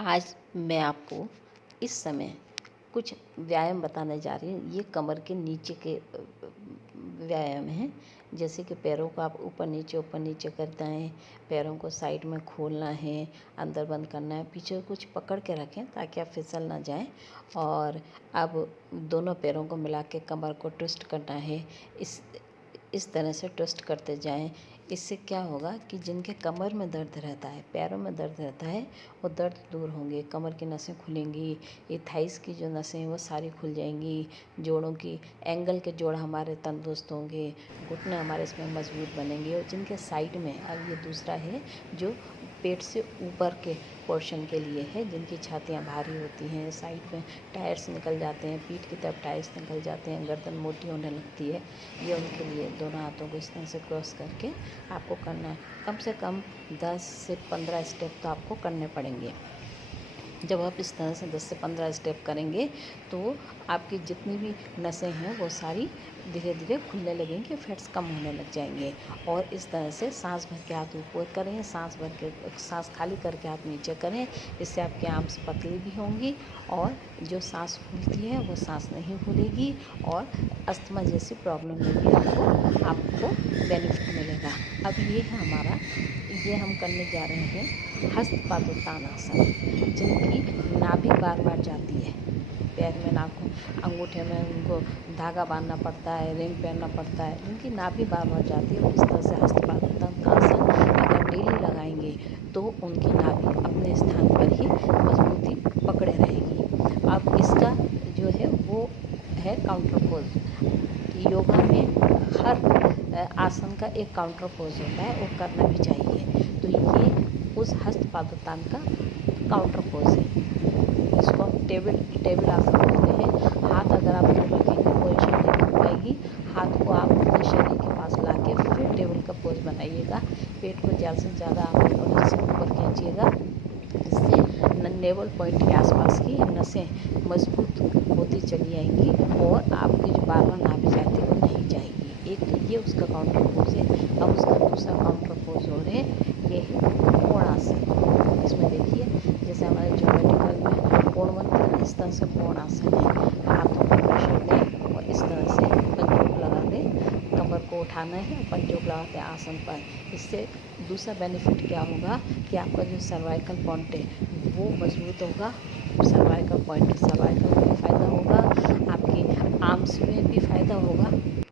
आज मैं आपको इस समय कुछ व्यायाम बताने जा रही हूँ। ये कमर के नीचे के व्यायाम हैं। जैसे कि पैरों को आप ऊपर नीचे करते हैं, पैरों को साइड में खोलना है, अंदर बंद करना है, पीछे कुछ पकड़ के रखें ताकि आप फिसल ना जाएं। और अब दोनों पैरों को मिला के कमर को ट्विस्ट करना है। इस तरह से ट्विस्ट करते जाएं। इससे क्या होगा कि जिनके कमर में दर्द रहता है, पैरों में दर्द रहता है, वो दर्द दूर होंगे, कमर की नसें खुलेंगी, ये थाइस की जो नसें हैं वो सारी खुल जाएंगी, जोड़ों की एंगल के जोड़ हमारे तंदुरुस्त होंगे, घुटने हमारे इसमें मजबूत बनेंगे। और जिनके साइड में, अब ये दूसरा है जो पेट से ऊपर के पोर्शन के लिए है, जिनकी छातियाँ भारी होती हैं, साइड में टायर्स निकल जाते हैं, पीठ की तरफ टायर्स निकल जाते हैं, गर्दन मोटी होने लगती है, ये उनके लिए दोनों हाथों को इस तरह से क्रॉस करके आपको करना है। कम से कम 10 से 15 स्टेप तो आपको करने पड़ेंगे। जब आप इस तरह से 10 से 15 स्टेप करेंगे तो आपकी जितनी भी नसें हैं वो सारी धीरे धीरे खुलने लगेंगी, फैट्स कम होने लग जाएंगे। और इस तरह से सांस भर के हाथ ऊपर करें, सांस खाली करके हाथ नीचे करें। इससे आपके आर्म्स पतली भी होंगी और जो सांस फूलती है वो सांस नहीं फूलेगी और अस्थमा जैसी प्रॉब्लम में भी आपको बेनिफिट मिलेगा। अब ये हम करने जा रहे हैं हस्तपादोत्तानासन, जिनकी नाभि बार बार जाती है। पैर में अंगूठे में उनको धागा बांधना पड़ता है, रिंग पहनना पड़ता है, उनकी नाभि बार बार जाती है। इस तरह से हस्तपादोत्तानासन अगर डेली लगाएंगे तो उनकी नाभि अपने स्थान पर ही मजबूती पकड़े रहेगी। अब इसका जो है वो है काउंटर पोज। योगा में हर आसन का एक काउंटर पोज होता है, वो करना भी चाहिए। तो ये उस हस्तपादोत्तान का काउंटर पोज है। इसको हम टेबल आसन बोलते हैं। हाथ अगर आप ऊपर रखेंगे पोजीशन नहीं बन पाएगी। हाथ को आप अपने शरीर के पास ला के फिर टेबल का पोज बनाइएगा। पेट को ज़्यादा से ज़्यादा आप से ऊपर खींचिएगा, जिससे नेवल पॉइंट के आसपास की नसें मजबूत होती चली आएंगी और आपकी जो बार बार नाभि जाती है वो नहीं जाएगी। एक तो ये उसका काउंटर पोज है। अब उसका दूसरा काउंटर पोज हो रहे ये है कोणासन। इसमें देखिए जैसे हमारे ज्योमेट्रिकल में कोण बनता है, इस तरह से कोणासन है। हाथों पर प्रेशर दें और इस तरह से पंजोग लगा दें। कमर को उठाना है, पंजोग लगाते हैं आसन पर। इससे दूसरा बेनिफिट क्या होगा कि आपका जो सर्वाइकल पॉइंट है वो मजबूत होगा। सर्वाइकल में भी फ़ायदा होगा, आपकी आर्म्स में भी फ़ायदा होगा।